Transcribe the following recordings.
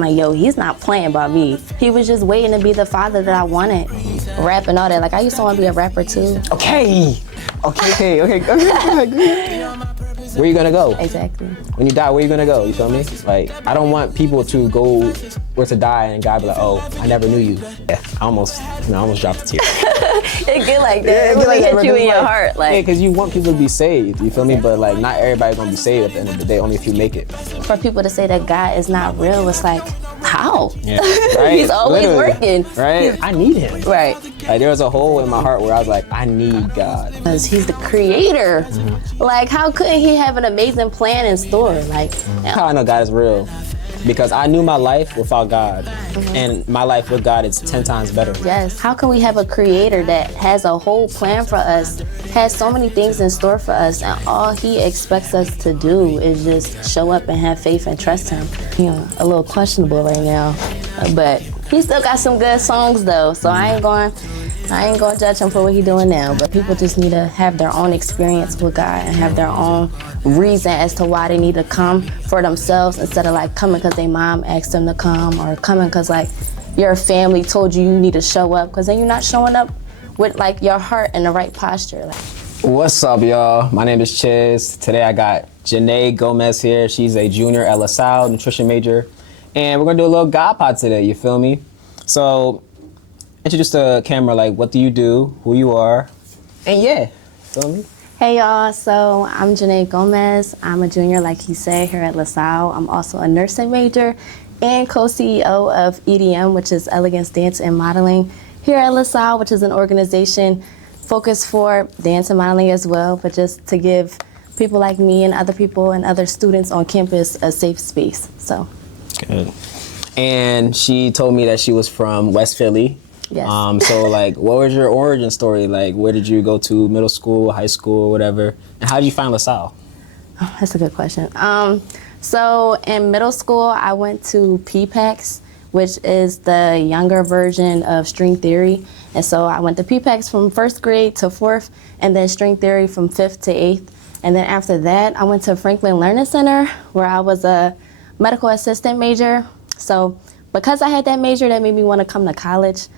Like, yo, he's not playing about me. He was just waiting to be the father that I wanted. Rap and all that. Like, I used to want to be a rapper too. Okay. Where you gonna go? Exactly. When you die, where you gonna go? You feel me? Like, I don't want people to go or to die and God be like, oh, I never knew you. Yeah, I almost dropped a tear. It get like that. It really hit you in your heart. Like, yeah, because you want people to be saved, you feel me? But like, not everybody's gonna be saved at the end of the day, only if you make it. For people to say that God is not real, it's like, how? Yeah, right? He's always working. Right? I need him. Right. Like, there was a hole in my heart where I was like, I need God. Because he's the creator. Like, how couldn't he have an amazing plan in store? Like, How I know God is real? Because I knew my life without God, and my life with God is 10 times better. yes. How can we have a creator that has a whole plan for us, has so many things in store for us, and all he expects us to do is just show up and have faith and trust him? You know, a little questionable right now, but he still got some good songs though, so I ain't going to judge him for what he's doing now. But people just need to have their own experience with God and have their own reason as to why they need to come for themselves instead of like coming because their mom asked them to come, or coming because like your family told you need to show up, because then you're not showing up with like your heart in the right posture. Like, What's up, y'all? My name is Chiz. Today I got Janae Gomez here. She's a junior at LaSalle, nutrition major. And we're gonna do a little God pod today, you feel me? So, introduce the camera, like, what do you do, who you are, and yeah, feel me? hey y'all, so I'm Janae Gomez. I'm a junior, like he said, here at LaSalle. I'm also a nursing major and co-CEO of EDM, which is Elegance Dance and Modeling, here at LaSalle, which is an organization focused for dance and modeling as well, but just to give people like me and other people and other students on campus a safe space, so. Good. And she told me that she was from West Philly. Yes. So like, what was your origin story? Like, where did you go to middle school, high school, whatever? And how did you find LaSalle? Oh, that's a good question. So in middle school, I went to PPAX, which is the younger version of string theory. And so I went to PPAX from 1st grade to 4th, and then string theory from 5th to 8th. And then after that, I went to Franklin Learning Center, where I was a medical assistant major. So because I had that major, that made me want to come to college.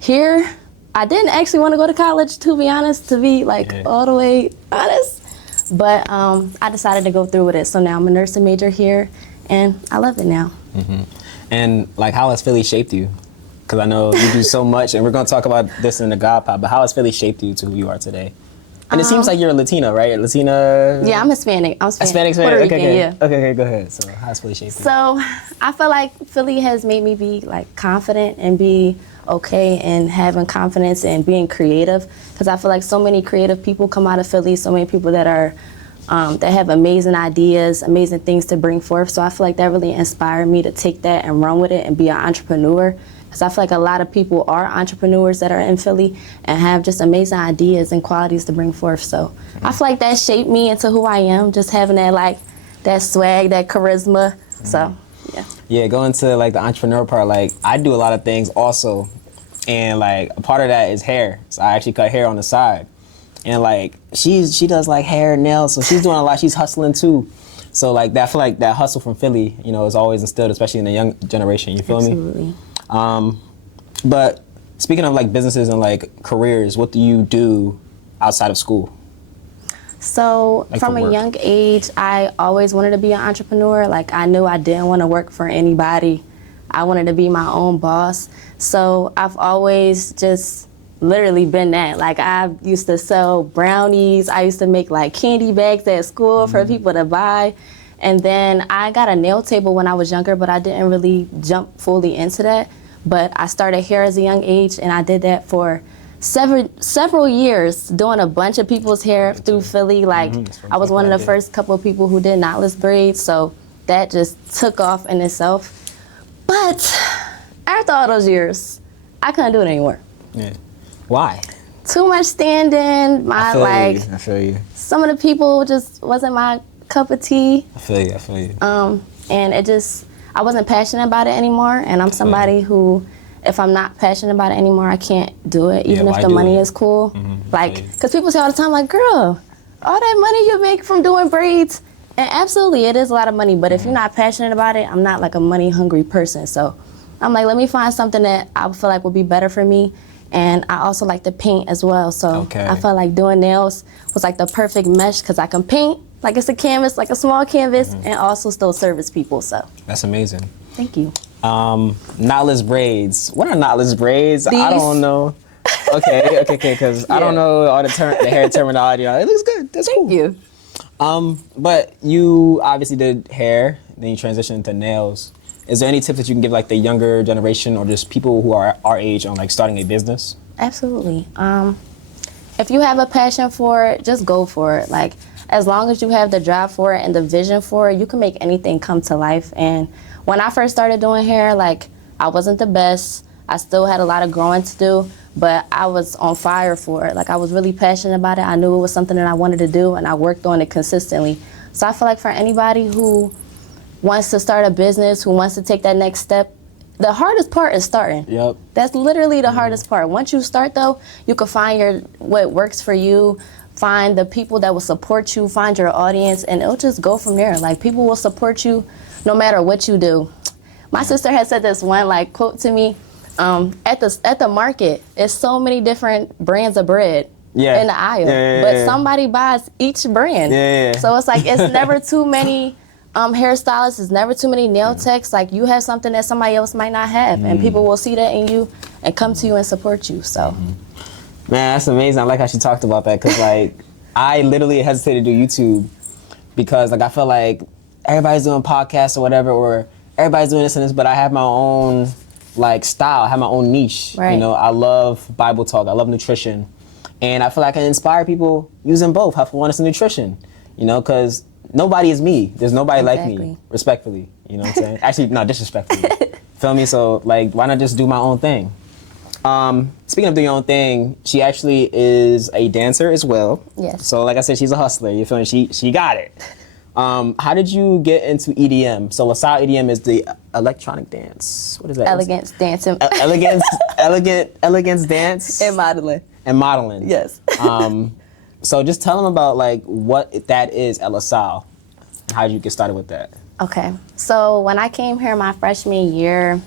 Here, I didn't actually want to go to college, to be honest, to be like all the way honest. But I decided to go through with it. So now I'm a nursing major here, and I love it now. Mm-hmm. And like, how has Philly shaped you? Because I know you do so much, and we're going to talk about this in the God Pod, but how has Philly shaped you to who you are today? And it seems like you're a Latina, right? Latina? Yeah, I'm Hispanic. Hispanic, Puerto Rican, okay. yeah. Okay, go ahead. So how has Philly shaped you? So I feel like Philly has made me be like confident and be okay and having confidence and being creative, because I feel like so many creative people come out of Philly, so many people that are that have amazing ideas, amazing things to bring forth. So I feel like that really inspired me to take that and run with it and be an entrepreneur, because I feel like a lot of people are entrepreneurs that are in Philly and have just amazing ideas and qualities to bring forth. So I feel like that shaped me into who I am, just having that like that swag, that charisma. So yeah. Yeah, going to like the entrepreneur part, like I do a lot of things also. And like a part of that is hair. So I actually cut hair on the side. And like she does like hair and nails, so she's doing a lot. She's hustling too. So like that, I feel like that hustle from Philly, you know, is always instilled, especially in the young generation. You feel Absolutely. me? But speaking of like businesses and like careers, what do you do outside of school? So Like from for a work. young age, I always wanted to be an entrepreneur. Like I knew I didn't want to work for anybody. I wanted to be my own boss. So I've always just literally been that. Like I used to sell brownies. I used to make like candy bags at school for people to buy. And then I got a nail table when I was younger, but I didn't really jump fully into that. But I started hair as a young age, and I did that for several years, doing a bunch of people's hair through Philly. Like I was one of the first couple of people who did knotless braids, so that just took off in itself. But after all those years, I couldn't do it anymore. Yeah. Why? Too much standing. I feel you. Some of the people just wasn't my cup of tea. I feel you. And it just, I wasn't passionate about it anymore. And I'm somebody who, if I'm not passionate about it anymore, I can't do it, even if the money is cool. Like, because people say all the time, like, girl, all that money you make from doing braids, And absolutely, it is a lot of money, but if you're not passionate about it, I'm not like a money hungry person. So I'm like, let me find something that I feel like will be better for me. And I also like to paint as well. So I felt like doing nails was like the perfect mesh because I can paint like it's a canvas, like a small canvas, and also still service people. So that's amazing. Thank you. Knotless braids. What are knotless braids? These. I don't know. Okay, because I don't know all the hair terminology. It looks good. That's cool. Thank you. But you obviously did hair, then you transitioned into nails. Is there any tips that you can give like the younger generation or just people who are our age on like starting a business? Absolutely. If you have a passion for it, just go for it. Like, as long as you have the drive for it and the vision for it, you can make anything come to life. And when I first started doing hair, like, I wasn't the best. I still had a lot of growing to do, but I was on fire for it. Like, I was really passionate about it. I knew it was something that I wanted to do, and I worked on it consistently. So I feel like for anybody who wants to start a business, who wants to take that next step, the hardest part is starting. Yep. That's literally the hardest part. Once you start, though, you can find what works for you, find the people that will support you, find your audience, and it'll just go from there. Like, people will support you no matter what you do. My sister had said this one like quote to me, at the market, it's so many different brands of bread in the aisle, but somebody buys each brand. So it's like, it's never too many hairstylists, it's never too many nail techs. Like, you have something that somebody else might not have, and people will see that in you and come to you and support you. So, man, that's amazing. I like how she talked about that because, like, I literally hesitated to do YouTube because, like, I feel like everybody's doing podcasts or whatever, or everybody's doing this and this, but I have my own, like, style. I have my own niche. Right. You know, I love Bible talk. I love nutrition. And I feel like I can inspire people using both, health, wellness, and nutrition. You know, because nobody is me. There's nobody like me, respectfully. You know what I'm saying? Actually, no, disrespectfully. Feel me? So, like, why not just do my own thing? Speaking of doing your own thing, she actually is a dancer as well. Yes. So, like I said, she's a hustler. You feel me? She got it. How did you get into EDM? So LaSalle EDM is the electronic dance. What is that? Elegance dancing. Elegance dance. And modeling. And modeling. Yes. So just tell them about like what that is at LaSalle. And how did you get started with that? Okay. So when I came here my freshman year,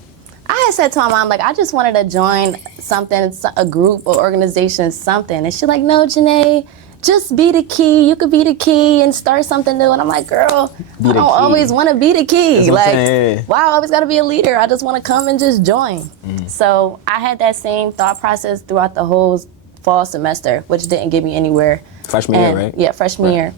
I had said to my mom, like, I just wanted to join something, a group or organization, something. And she's like, no, Janae, just be the key. You could be the key and start something new. And I'm like, girl, I don't always want to be the key. Like, why I always got to be a leader? I just want to come and just join. So I had that same thought process throughout the whole fall semester, which didn't get me anywhere. Freshman year, right? Yeah, freshman year.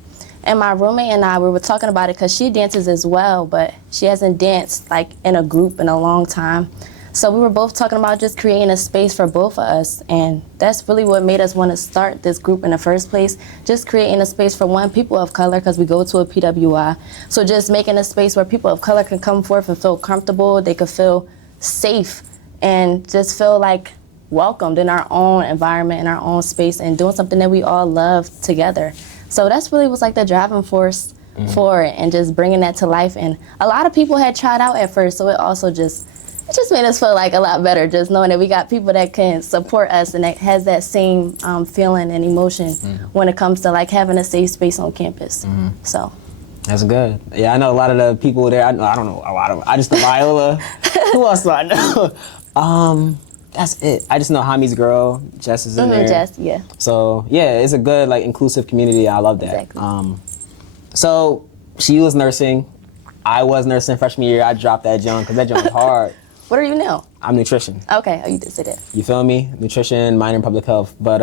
And my roommate and I, we were talking about it because she dances as well, but she hasn't danced like in a group in a long time. So we were both talking about just creating a space for both of us. And that's really what made us want to start this group in the first place. Just creating a space for people of color, because we go to a PWI. So just making a space where people of color can come forth and feel comfortable. They could feel safe and just feel like welcomed in our own environment, in our own space, and doing something that we all love together. So that's really was like the driving force for it, and just bringing that to life. And a lot of people had tried out at first, so it also just made us feel like a lot better, just knowing that we got people that can support us and that has that same feeling and emotion when it comes to like having a safe space on campus. So that's good. Yeah, I know a lot of the people there. I don't know a lot of them. I just know Viola. Who else do I know? That's it. I just know Hami's girl. Jess is in there. Jess, yeah. So yeah, it's a good like inclusive community. I love that. Exactly. So she was nursing. I was nursing freshman year. I dropped that junk because that junk was hard. What are you now? I'm nutrition. Okay, oh, you did say that. You feel me? Nutrition, minor in public health. But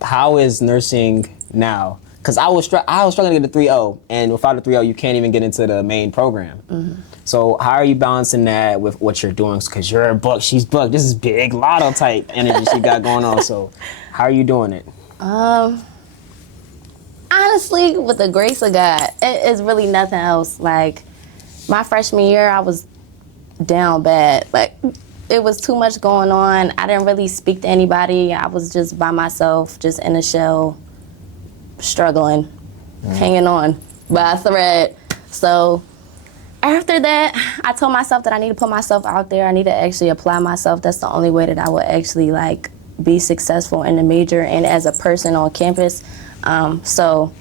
how is nursing now? Because I was struggling to get a 3.0, and without a 3.0, you can't even get into the main program. So how are you balancing that with what you're doing? Because you're booked, she's booked. This is big lotto type energy she got going on. So how are you doing it? Honestly, with the grace of God, it is really nothing else. Like, my freshman year, I was down bad. Like, it was too much going on. I didn't really speak to anybody. I was just by myself, just in a shell, struggling, hanging on by a thread. So after that, I told myself that I need to put myself out there. I need to actually apply myself. That's the only way that I would actually like be successful in the major and as a person on campus. So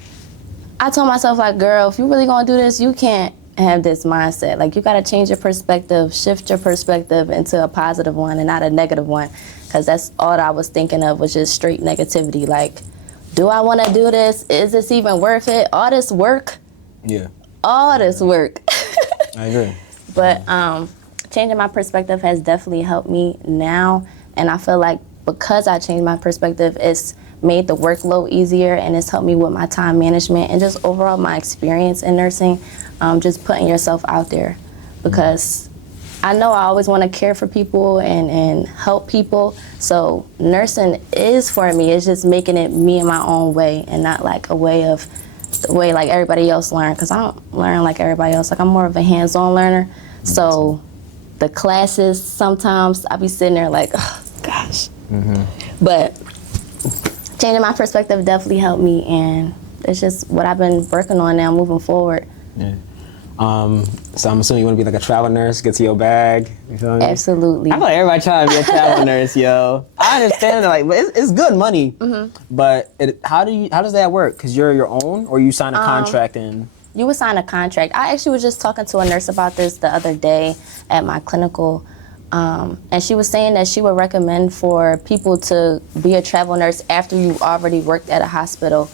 I told myself, like, girl, if you really gonna do this, you can't have this mindset. Like, you gotta change your perspective, shift your perspective into a positive one and not a negative one. Because that's all that I was thinking of, was just straight negativity. Like, do I wanna do this? Is this even worth it? All this work? Yeah. All this work. I agree. But changing my perspective has definitely helped me now. And I feel like because I changed my perspective, it's made the workload easier, and it's helped me with my time management and just overall my experience in nursing, just putting yourself out there. Because I know I always want to care for people and help people. So nursing is for me. It's just making it me in my own way and not like a way of the way like everybody else learn, because I don't learn like everybody else. Like, I'm more of a hands-on learner. So the classes, sometimes I be sitting there like, oh gosh. But changing my perspective definitely helped me, and it's just what I've been working on now moving forward. Yeah. So I'm assuming you want to be like a travel nurse, get to your bag. You feel me? Absolutely. I feel like everybody trying to be a travel nurse, yo. I understand that, like, but it's good money. But how does that work? Because you're your own, or you sign a contract and. You would sign a contract. I actually was just talking to a nurse about this the other day at my clinical, and she was saying that she would recommend for people to be a travel nurse after you've already worked at a hospital,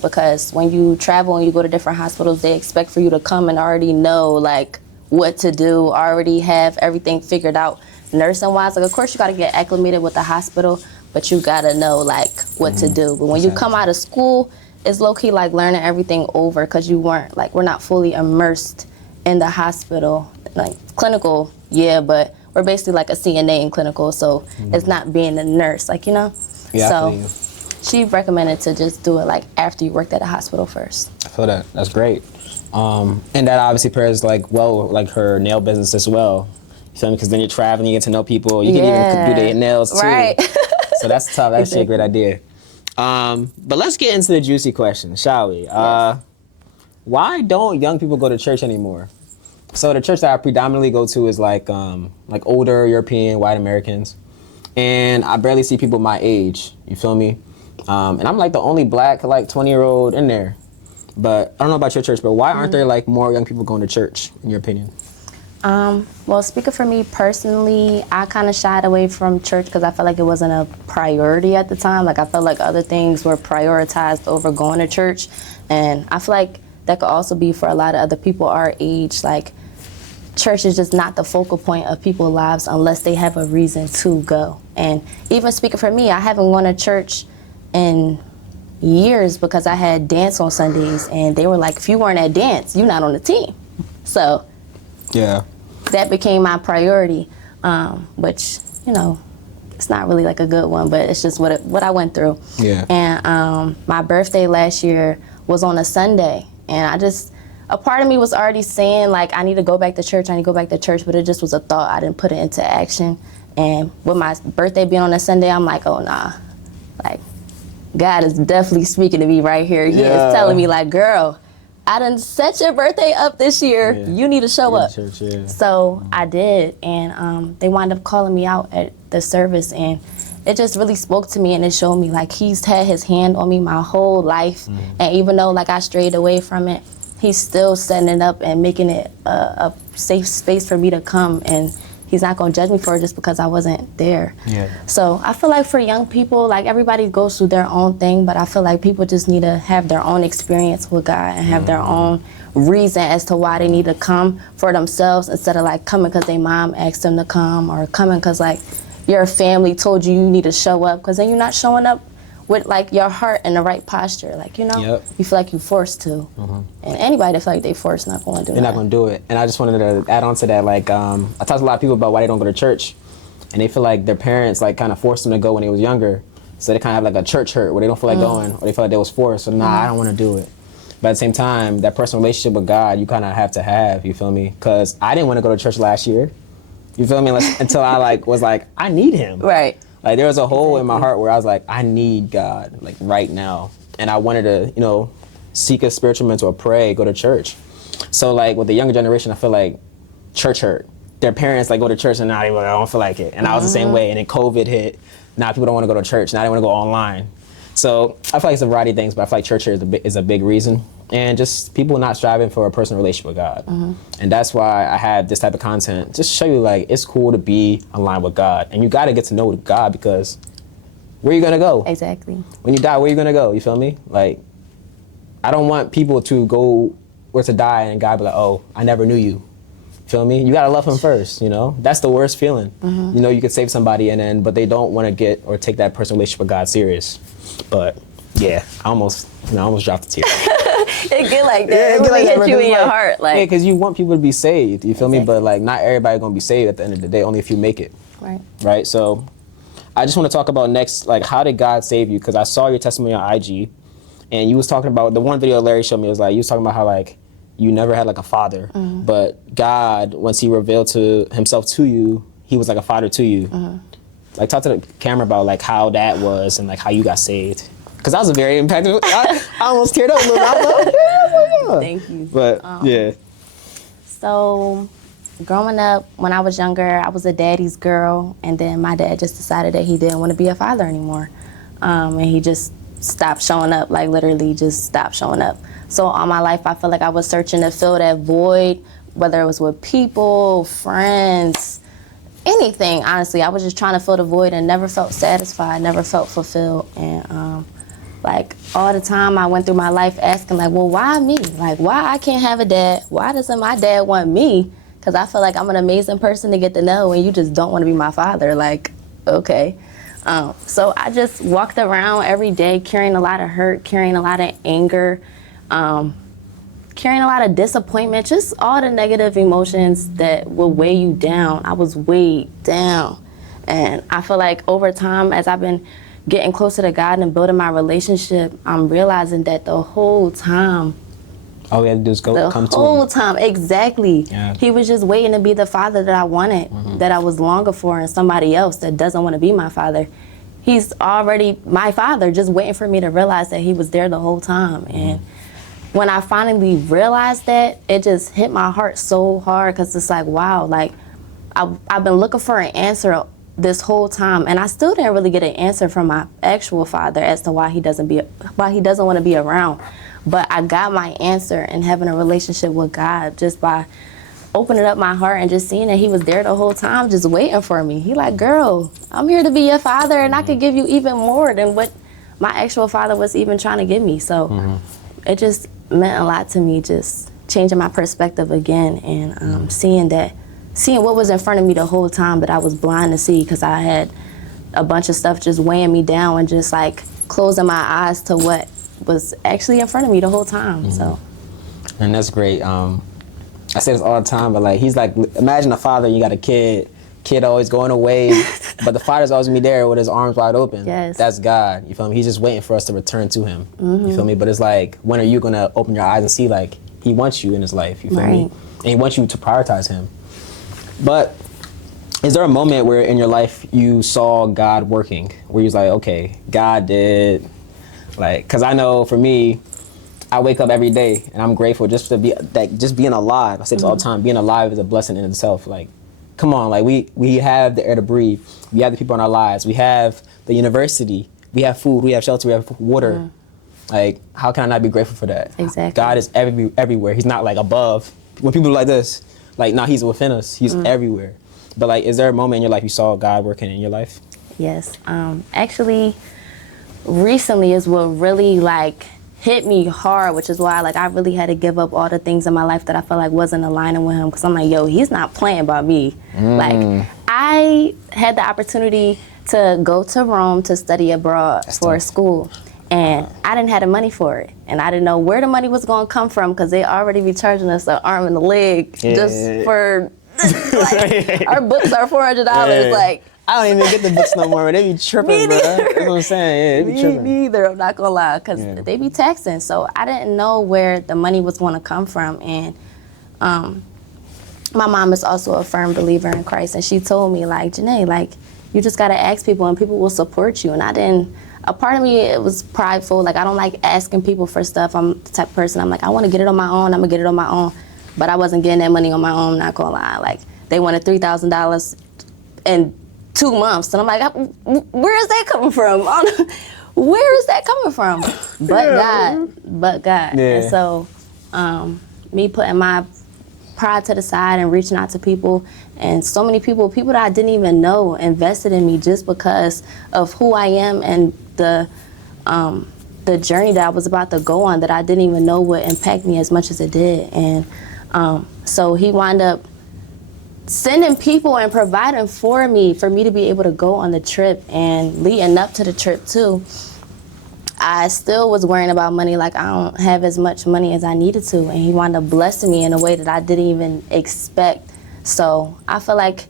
because when you travel and you go to different hospitals, they expect for you to come and already know like what to do, already have everything figured out nursing-wise. Like, of course, you got to get acclimated with the hospital, but you got to know like what to do. But when you come out of school, it's low-key like learning everything over, because you weren't like, we're not fully immersed in the hospital. Like clinical, yeah, but we're basically like a CNA in clinical, so it's not being a nurse, like, you know? Yeah, So she recommended to just do it like after you worked at a hospital first. I feel that. That's great. And that obviously pairs like well like her nail business as well. You feel me? Because then you're traveling, you get to know people, you can even do their nails too. Right. So that's tough. That's actually a great idea. But let's get into the juicy question, shall we? Yes. Why don't young people go to church anymore? So the church that I predominantly go to is like older European, white Americans. And I barely see people my age, you feel me? And I'm like the only black, like 20-year-old in there. But I don't know about your church, but why aren't there like more young people going to church, in your opinion? Well, speaking for me personally, I kind of shied away from church because I felt like it wasn't a priority at the time. Like, I felt like other things were prioritized over going to church. And I feel like that could also be for a lot of other people our age. Like, church is just not the focal point of people's lives unless they have a reason to go. And even speaking for me, I haven't gone to church in years because I had dance on Sundays, and they were like, if you weren't at dance, you're not on the team. So yeah, that became my priority, which, you know, it's not really like a good one, but it's just what I went through. Yeah. And my birthday last year was on a Sunday, and a part of me was already saying, like, I need to go back to church, but it just was a thought. I didn't put it into action. And with my birthday being on a Sunday, I'm like, oh, nah. Like, God is definitely speaking to me right here. He is telling me, like, girl, I done set your birthday up this year. Yeah. You need to show up. Church, yeah. So I did, and they wound up calling me out at the service, and it just really spoke to me, and it showed me, like, he's had his hand on me my whole life. And even though, like, I strayed away from it, he's still setting it up and making it a safe space for me to come, and he's not gonna judge me for it just because I wasn't there. Yeah. So I feel like for young people, like, everybody goes through their own thing, but I feel like people just need to have their own experience with God and have their own reason as to why they need to come for themselves, instead of like coming because their mom asked them to come, or coming because like your family told you need to show up, because then you're not showing up with like your heart in the right posture, like, you know, you feel like you're forced to. And anybody that feel like they forced not going to do it. They're not going to do it. And I just wanted to add on to that, like, I talked to a lot of people about why they don't go to church, and they feel like their parents like kind of forced them to go when they was younger, so they kind of have like a church hurt where they don't feel like going, or they feel like they was forced. So I don't want to do it. But at the same time, that personal relationship with God, you kind of have to have. You feel me? Because I didn't want to go to church last year. You feel me? Like, until I like was like, I need Him. Right. Like, there was a hole in my heart where I was like, I need God, like, right now. And I wanted to, you know, seek a spiritual mentor, pray, go to church. So, like, with the younger generation, I feel like church hurt. Their parents, like, go to church, and now they like, I don't feel like it. And I was the same way. And then COVID hit. Now people don't want to go to church. Now they want to go online. So I feel like it's a variety of things, but I feel like church hurt is a big reason. and just people not striving for a personal relationship with God. And that's why I have this type of content, just to show you like it's cool to be aligned with God, and you got to get to know God, because where you gonna go? Exactly. When you die, where you gonna go? You feel me? Like, I don't want people to go or to die and God be like, oh, I never knew you. Feel me? You gotta love him first, you know? That's the worst feeling. You know, you could save somebody but they don't want to get or take that personal relationship with God serious. But yeah, I almost dropped a tear. It get like that. Yeah, It really hit you in your like, heart. Like, yeah, because you want people to be saved, you feel me? Exactly. But like, not everybody gonna be saved at the end of the day, only if you make it. Right? So I just want to talk about next, like, how did God save you? Because I saw your testimony on IG, and you was talking about, the one video Larry showed me was like, you was talking about how like, you never had like a father, but God, once he revealed to himself to you, he was like a father to you. Like, talk to the camera about like how that was and like how you got saved. Because that was a very impactful, I almost teared up a little bit. Thank you. But yeah. So, growing up, when I was younger, I was a daddy's girl, and then my dad just decided that he didn't want to be a father anymore. And he just stopped showing up, like literally just stopped showing up. So all my life, I feel like I was searching to fill that void, whether it was with people, friends, anything, honestly. I was just trying to fill the void and never felt satisfied, never felt fulfilled. And like all the time I went through my life asking like, well, why me? Like, why I can't have a dad? Why doesn't my dad want me? Because I feel like I'm an amazing person to get to know, and you just don't want to be my father. Like, okay. So I just walked around every day carrying a lot of hurt, carrying a lot of anger, carrying a lot of disappointment, just all the negative emotions that will weigh you down. I was weighed down. And I feel like over time, as I've been getting closer to God and building my relationship, I'm realizing that the whole time, all we had to do is come to him. The whole time, exactly. Yeah. He was just waiting to be the father that I wanted, that I was longing for in somebody else that doesn't want to be my father. He's already my father, just waiting for me to realize that he was there the whole time. And when I finally realized that, it just hit my heart so hard, because it's like, wow, like I've been looking for an answer this whole time, and I still didn't really get an answer from my actual father as to why he doesn't want to be around. But I got my answer in having a relationship with God, just by opening up my heart and just seeing that he was there the whole time, just waiting for me. He like, girl, I'm here to be your father, and I could give you even more than what my actual father was even trying to give me. So it just meant a lot to me, just changing my perspective again, and seeing what was in front of me the whole time that I was blind to see, because I had a bunch of stuff just weighing me down and just like closing my eyes to what was actually in front of me the whole time. So, and that's great. I say this all the time, but like, he's like, imagine a father, you got a kid always going away, but the father's always gonna be there with his arms wide open. Yes. That's God, you feel me? He's just waiting for us to return to him, you feel me? But it's like, when are you gonna open your eyes and see like, he wants you in his life, you feel me? And he wants you to prioritize him. But is there a moment where in your life you saw God working, where you was like, okay, God did, like, cause I know for me, I wake up every day and I'm grateful just to be, like, just being alive. I say this all the time, being alive is a blessing in itself. Like, come on, like we have the air to breathe. We have the people in our lives. We have the university. We have food. We have shelter. We have water. Like, how can I not be grateful for that? Exactly. God is everywhere. He's not like above. When people are like this, like, nah, he's within us. He's everywhere. But like, is there a moment in your life you saw God working in your life? Yes. Actually, recently is what really like hit me hard, which is why like I really had to give up all the things in my life that I felt like wasn't aligning with him, because I'm like, yo, he's not playing about me. Like, I had the opportunity to go to Rome to study abroad for school, and I didn't have the money for it, and I didn't know where the money was going to come from, because they already be charging us an arm and a leg just for like, our books are $400. Like, I don't even get the books no more. They be tripping, bro. That's what I'm saying. Yeah, they be tripping. Me either, I'm not gonna lie, because they be taxing. So I didn't know where the money was gonna come from. And my mom is also a firm believer in Christ, and she told me, like, Janae, like, you just gotta ask people and people will support you. And I didn't, a part of me, it was prideful. Like, I don't like asking people for stuff. I'm the type of person, I'm like, I wanna get it on my own, I'm gonna get it on my own. But I wasn't getting that money on my own, not gonna lie. Like, they wanted $3,000 in 2 months. And I'm like, where is that coming from? where is that coming from? But God. Yeah. And so, me putting my pride to the side and reaching out to people, and so many people that I didn't even know invested in me just because of who I am and the journey that I was about to go on that I didn't even know would impact me as much as it did. And so he wound up sending people and providing for me to be able to go on the trip. And leading up to the trip too, I still was worrying about money. Like, I don't have as much money as I needed to, and he wound up blessing me in a way that I didn't even expect. So I feel like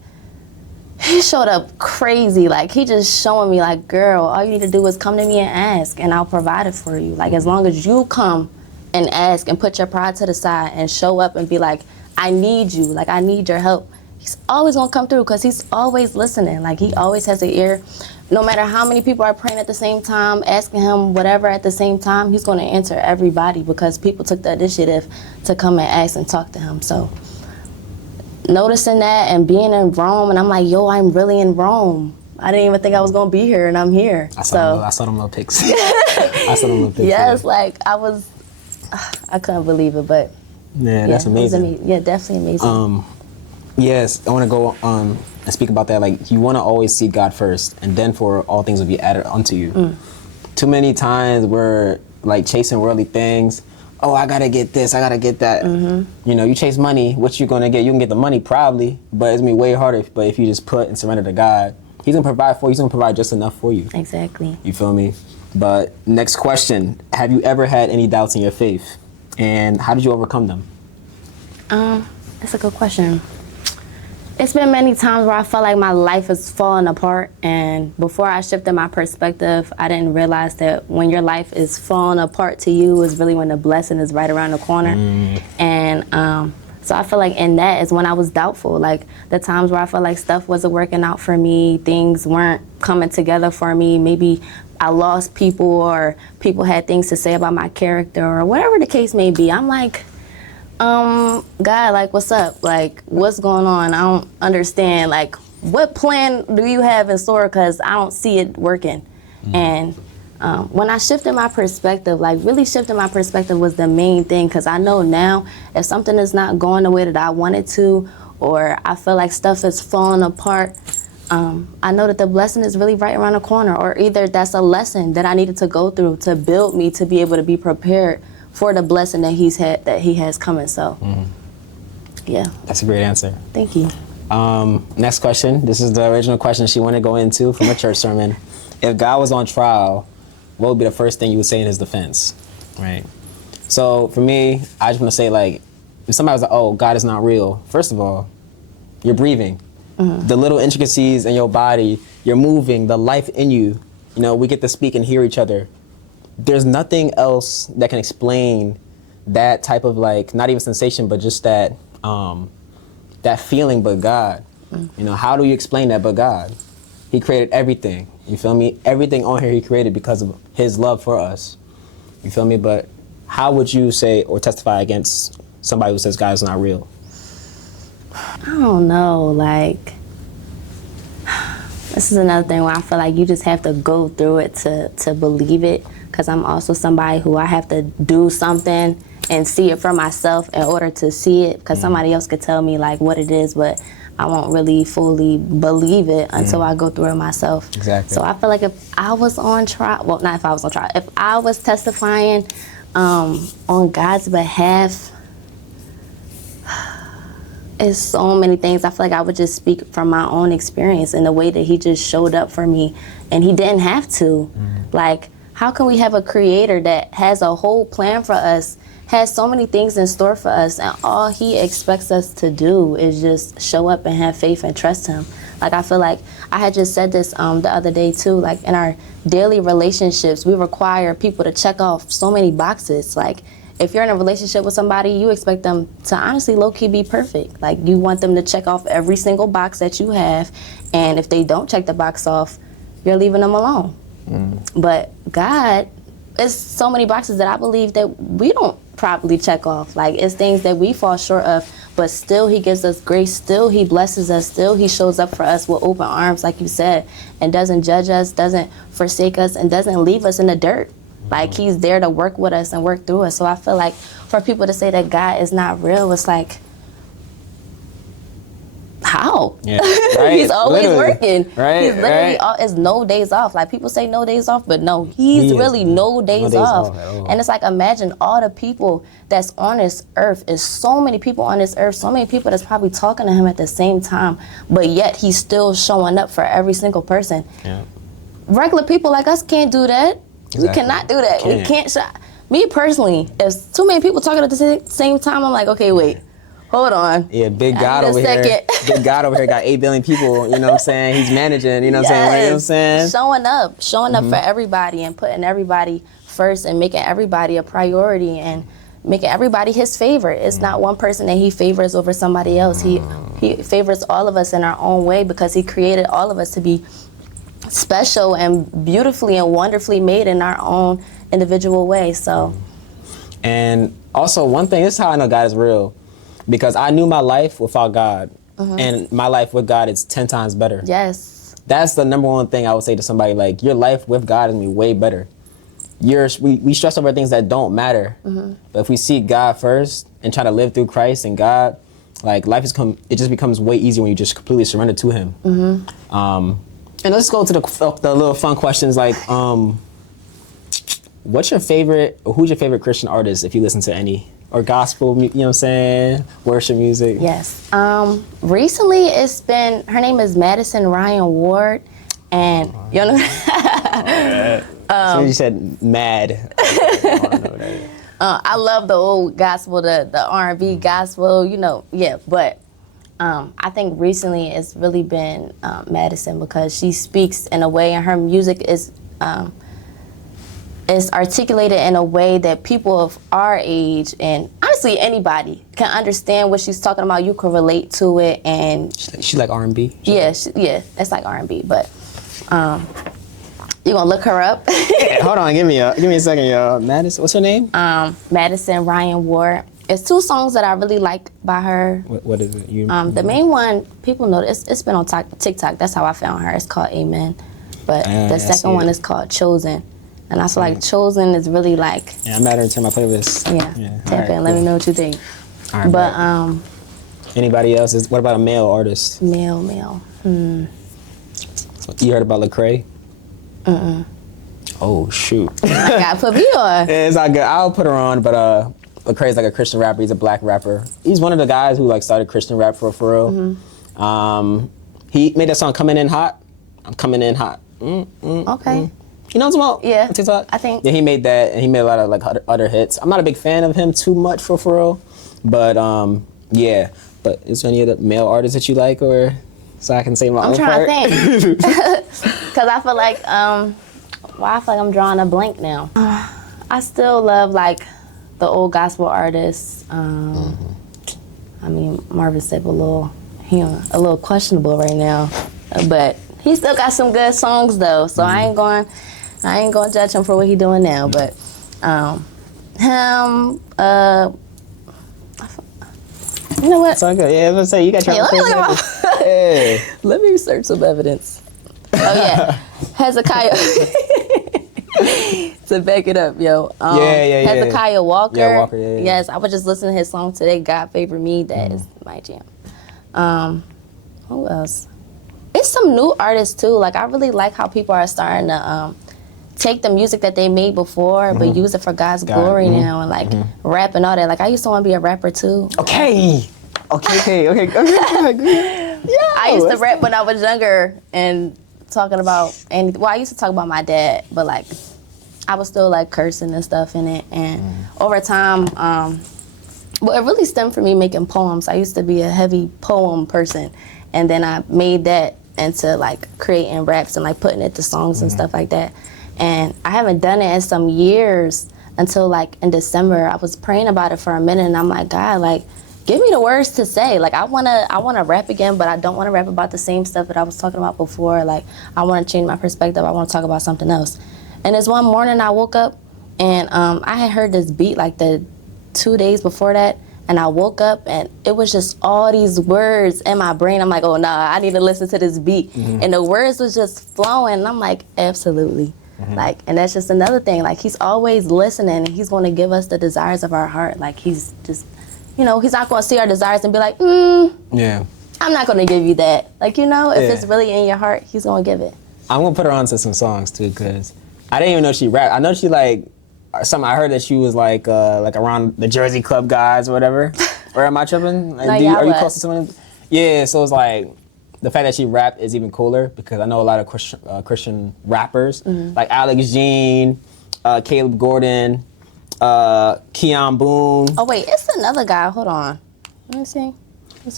he showed up crazy. Like, he just showing me, like, girl, all you need to do is come to me and ask, and I'll provide it for you. Like, as long as you come and ask and put your pride to the side and show up and be like, I need you, like, I need your help, he's always gonna come through, because he's always listening. Like, he always has an ear. No matter how many people are praying at the same time, asking him whatever at the same time, he's gonna answer everybody, because people took the initiative to come and ask and talk to him. So noticing that and being in Rome, and I'm like, yo, I'm really in Rome. I didn't even think I was gonna be here, and I'm here. I saw them little pics. I saw them little pics. Yes, yeah. Like, I couldn't believe it, but yeah, that's amazing. Yeah, definitely amazing. Yes, I want to go and speak about that. Like, you want to always seek God first, and then for all things will be added unto you. Too many times we're like chasing worldly things. Oh, I gotta get this, I gotta get that. You know, you chase money, what you gonna get? You can get the money probably, but it's gonna be way harder. But if you just put and surrender to God, He's gonna provide for you. He's gonna provide just enough for you. Exactly. You feel me? But next question: have you ever had any doubts in your faith, and how did you overcome them? That's a good question. It's been many times where I felt like my life is falling apart, and before I shifted my perspective, I didn't realize that when your life is falling apart to you is really when the blessing is right around the corner. And so I feel like in that is when I was doubtful. Like, the times where I felt like stuff wasn't working out for me, things weren't coming together for me, maybe I lost people, or people had things to say about my character, or whatever the case may be. I'm like, God, like, what's up? Like, what's going on? I don't understand. Like, what plan do you have in store? Because I don't see it working. And when I shifted my perspective, like, really shifting my perspective was the main thing. Because I know now, if something is not going the way that I want it to, or I feel like stuff is falling apart, I know that the blessing is really right around the corner. Or either that's a lesson that I needed to go through to build me to be able to be prepared for the blessing that he has coming. So, yeah. That's a great answer. Thank you. Next question. This is the original question she wanted to go into from a church sermon. If God was on trial, what would be the first thing you would say in his defense? Right. So for me, I just want to say, like, if somebody was like, oh, God is not real, first of all, you're breathing. The little intricacies in your body, you're moving, the life in you, you know, we get to speak and hear each other. There's nothing else that can explain that type of, like, not even sensation, but just that that feeling but God. You know, how do you explain that but God? He created everything. You feel me? Everything on here he created because of his love for us. You feel me? But how would you say or testify against somebody who says God is not real? I don't know, like, this is another thing where I feel like you just have to go through it to believe it. Because I'm also somebody who I have to do something and see it for myself in order to see it. Because somebody else could tell me, like, what it is, but I won't really fully believe it until I go through it myself. Exactly. So I feel like if I was on trial, well, not if I was on trial, if I was testifying on God's behalf, it's so many things. I feel like I would just speak from my own experience in the way that he just showed up for me, and he didn't have to. Like, how can we have a creator that has a whole plan for us, has so many things in store for us, and all he expects us to do is just show up and have faith and trust him? Like, I feel like I had just said this the other day too, like, in our daily relationships, we require people to check off so many boxes. Like, if you're in a relationship with somebody, you expect them to honestly low-key be perfect. Like, you want them to check off every single box that you have, and if they don't check the box off, you're leaving them alone. But God, it's so many boxes that I believe that we don't properly check off. Like, it's things that we fall short of, but still he gives us grace, still he blesses us, still he shows up for us with open arms, like you said, and doesn't judge us, doesn't forsake us, and doesn't leave us in the dirt. Like, he's there to work with us and work through us. So I feel like for people to say that God is not real, it's like, how? Yeah, right. He's always Literally. working. Right, He's literally, right. it's no days off. Like, people say no days off, but no, he's He is really no days days off. off at all. And it's like, imagine all the people that's on this earth. Is so many people on this earth, so many people that's probably talking to him at the same time, but yet he's still showing up for every single person. Yeah. Regular people like us can't do that. We Exactly. cannot do that. We Can't. can't. Me personally, if too many people talking at the same time, I'm like, okay, wait. Hold on. Yeah, big I God need a over here. second. Big God over here got 8 billion people, you know what I'm saying? He's managing, you know what I'm saying? You know what I'm saying? Showing up for everybody and putting everybody first and making everybody a priority and making everybody his favorite. It's not one person that he favors over somebody else. He favors all of us in our own way because he created all of us to be special and beautifully and wonderfully made in our own individual way. So, And also, one thing, this is how I know God is real. Because I knew my life without God, and my life with God is 10 times better. yes. That's the number one thing I would say to somebody, like, your life with God is going to be way better. We stress over things that don't matter. But if we seek God first and try to live through Christ and God, like, it just becomes way easier when you just completely surrender to him. And let's go to the little fun questions, like, who's your favorite Christian artist if you listen to any? Or gospel, you know what I'm saying? Worship music. Yes. Recently, it's been, her name is Madison Ryan Ward, and you know. So you said mad. I don't know what that is. I love the old gospel, the R&B gospel, you know. Yeah, but I think recently it's really been Madison because she speaks in a way, and her music is articulated in a way that people of our age and honestly anybody can understand what she's talking about. You can relate to it, and She like R&B? yeah, it's like R&B. But you gonna look her up? Yeah, hold on, give me a second, y'all. Madison, what's her name? Madison Ryan Ward. It's 2 songs that I really like by her. What is it? The main one, people know it's been on TikTok. That's how I found her. It's called Amen. But the second one is called Chosen. And I feel like Chosen is really like, Yeah, I'm at her into my playlist. yeah, tap in, let me know what you think. All right, But anybody else? What about a male artist? male. You heard about Lecrae? Oh shoot. I gotta put me on. It's not good. I'll put her on, but Lecrae's like a Christian rapper. He's a black rapper. He's one of the guys who like started Christian rap for real. He made that song "Coming In Hot." I'm coming in hot. Okay. You know what I'm talking about? Yeah, On TikTok? I think. Yeah, he made that, and he made a lot of like other hits. I'm not a big fan of him too much for real, but yeah. But is there any other male artists that you like, or so I can say my own part? I'm trying to think. Because I feel like, I feel like I'm drawing a blank now. I still love like the old gospel artists. I mean, Marvin Sapp a little questionable right now, but he still got some good songs though. So I ain't going to judge him for what he doing now. But him, you know what? It's all good. Yeah, I was gonna say you got your Hey, own let me look at favorite. Hey. Let me search some evidence. Oh yeah, Hezekiah. To back it up, yo. Yeah. Hezekiah Walker. Yeah, Walker, yeah. Yes, I was just listening to his song today, God Favor Me. That is my jam. Who else? It's some new artists too. Like, I really like how people are starting to take the music that they made before, but use it for God's glory now, and like rap and all that. Like, I used to want to be a rapper too. Okay. Yeah. I used to rap when I was younger and talking about, I used to talk about my dad, but like I was still like cursing and stuff in it. And over time, well, it really stemmed from me making poems. I used to be a heavy poem person, and then I made that into like creating raps and like putting it to songs and stuff like that. And I haven't done it in some years until like in December. I was praying about it for a minute, and I'm like, God, like, give me the words to say. Like, I wanna rap again, but I don't wanna rap about the same stuff that I was talking about before. Like, I wanna change my perspective. I wanna talk about something else. And this one morning I woke up and I had heard this beat like the 2 days before that, And I woke up and it was just all these words in my brain. I'm like, oh nah, I need to listen to this beat. And the words was just flowing. And I'm like, absolutely. Like, and that's just another thing. Like, he's always listening, and he's going to give us the desires of our heart. Like, he's just, you know, he's not going to see our desires and be like, Yeah. I'm not going to give you that. Like, you know, if it's really in your heart, he's going to give it. I'm going to put her on to some songs, too, because I didn't even know she rapped. I know she, like, I heard that she was, like around the Jersey Club guys or whatever. Or am I tripping? Like, No, are you close to someone? Yeah, so it's like, the fact that she rapped is even cooler because I know a lot of Christian rappers, like Alex Jean, Caleb Gordon, Keon Boone. Oh, wait, it's another guy. Hold on. Let me see.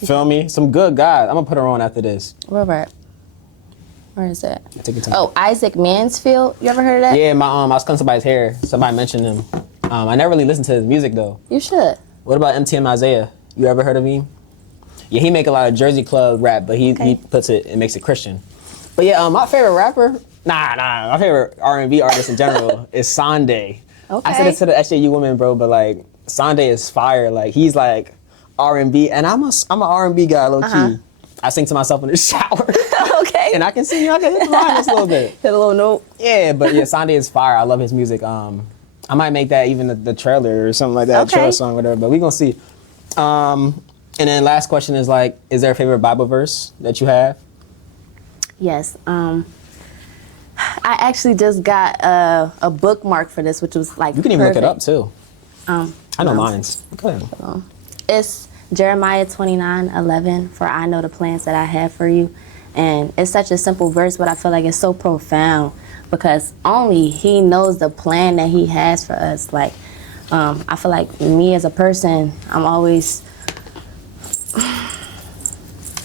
Feel me? Some good guys. I'm going to put her on after this. Where is it? Take your time. Oh, Isaac Mansfield. You ever heard of that? Yeah, I was cutting somebody's hair. Somebody mentioned him. I never really listened to his music, though. You should. What about MTM Isaiah? You ever heard of him? Yeah, he make a lot of Jersey Club rap, but he puts it and makes it Christian. But yeah, my favorite rapper, my favorite R&B artist in general is Sunday. Okay. I said it to the SJU women, bro, but like Sunday is fire. Like he's like R&B, and I'm an R&B guy, low key. I sing to myself in the shower. Okay. And I can sing, I can hit the line just a little bit. Hit a little note. Yeah, but yeah, Sunday is fire. I love his music. I might make that even the trailer or something like that, Okay. trailer song, whatever. But we gonna see. And then last question is like, is there a favorite Bible verse that you have? Yes. I actually just got a bookmark for this, which was like You can even perfect. look it up too. I know mine's. Go ahead. It's Jeremiah 29:11. For I know the plans that I have for you, and it's such a simple verse, but I feel like it's so profound because only He knows the plan that He has for us. Like, I feel like me as a person,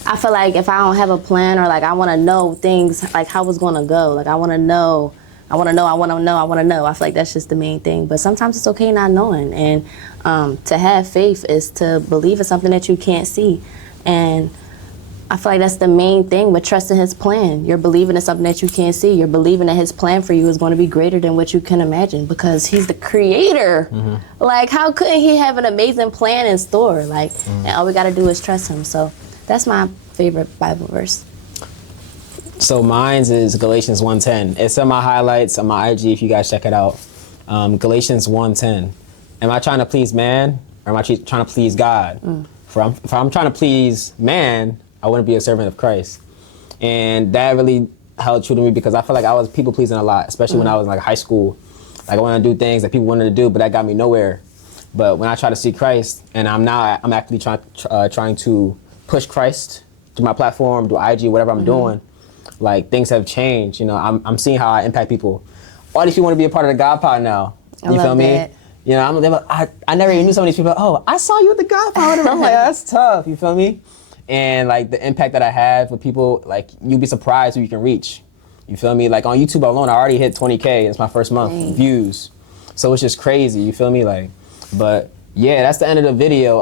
I feel like if I don't have a plan or like I want to know things, like how it's going to go, like I want to know. I feel like that's just the main thing. But sometimes it's okay not knowing. And to have faith is to believe in something that you can't see. And I feel like that's the main thing with trusting His plan. You're believing in something that you can't see. You're believing that His plan for you is going to be greater than what you can imagine because He's the creator. Like, how couldn't He have an amazing plan in store? Like, and all we got to do is trust Him. So that's my favorite Bible verse. So mine's is Galatians 1:10. It's in my highlights on my IG if you guys check it out. Galatians 1:10. Am I trying to please man or am I trying to please God? If I'm trying to please man, I wouldn't be a servant of Christ. And that really held true to me because I feel like I was people pleasing a lot, especially when I was in like high school. Like I wanted to do things that people wanted to do, but that got me nowhere. But when I try to see Christ, and I'm actually trying to push Christ to my platform, do IG, whatever I'm doing. Like things have changed. You know, I'm seeing how I impact people. All these people want to be a part of the God Pod now. You feel me? That. You know, I never even knew some of these people. Oh, I saw you at the God Pod. I'm like, that's tough. You feel me? And like the impact that I have with people, like you'd be surprised who you can reach. You feel me? Like on YouTube alone, I already hit 20K. It's my first month views. So it's just crazy. You feel me? Like, but yeah, that's the end of the video.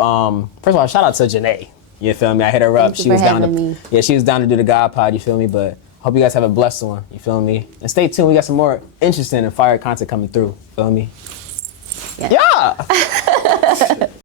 First of all, shout out to Janae. You feel me? I hit her up. Thank you for having me. Yeah, she was down to do the God Pod. You feel me? But hope you guys have a blessed one. You feel me? And stay tuned. We got some more interesting and fire content coming through. Feel me? Yeah.